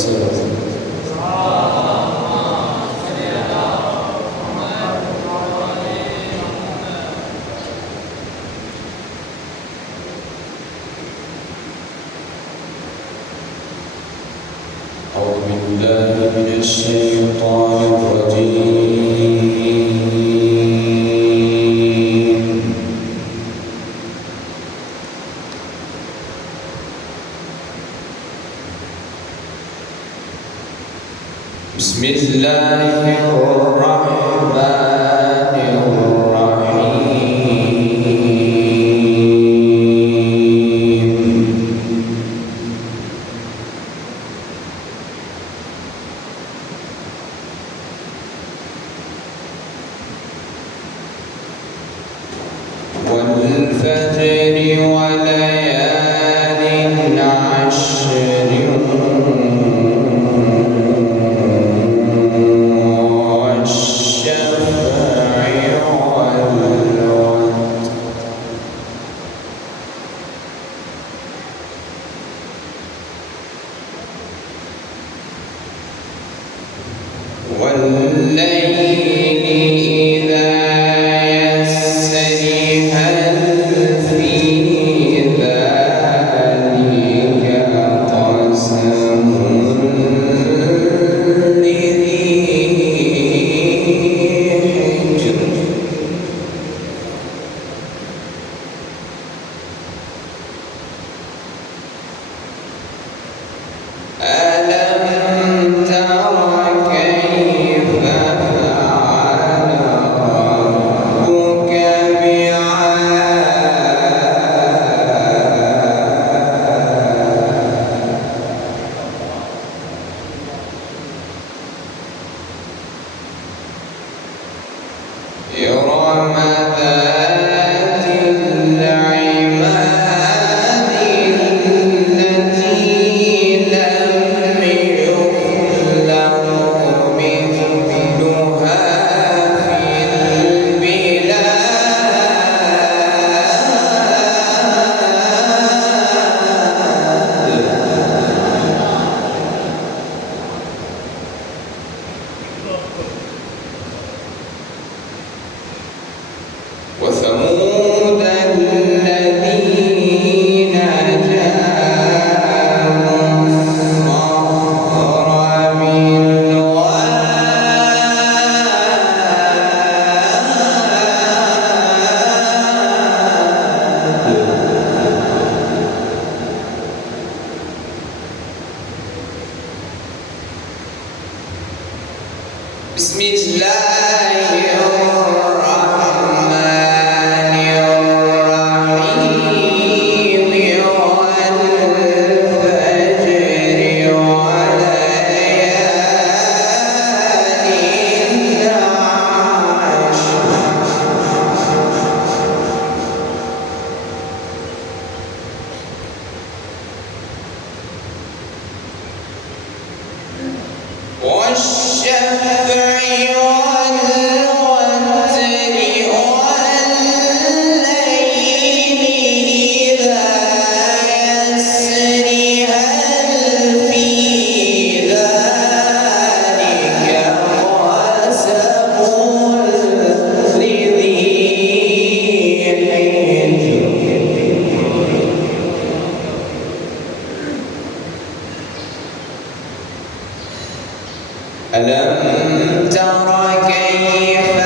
وسلم. أعوذ بالله من الشيطان الرجيم. بسم الله الرحمن الرحيم. والفجر وليال عشر والليل إذا يسر هل في ذلك قسم لذي حجر ألم تر كيف فعل ربك بعاد إرم ذات العماد التي لم يخلق مثلها في البلاد وثمود الذين جابوا الصخر بالواد بسم الله الرحمن الرحيم. والفجر وليال عشر والشفع والوتر والليل إذا يسر هل في ذلك قسم لذي حجر ألم تر كيف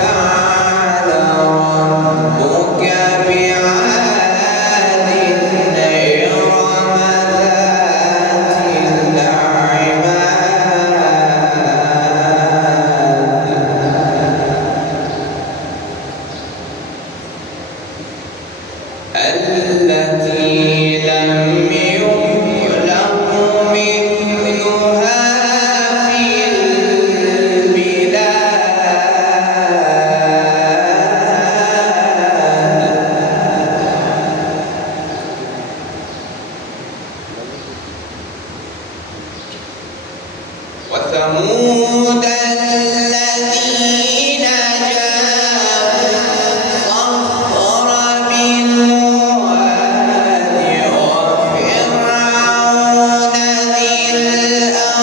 فعل ربك بعاد إرم ذات العماد التي لم يخلق مثلها في وثمود الذين جابوا الصخر بالواد وفرعون ذي الأوتاد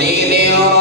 للرسل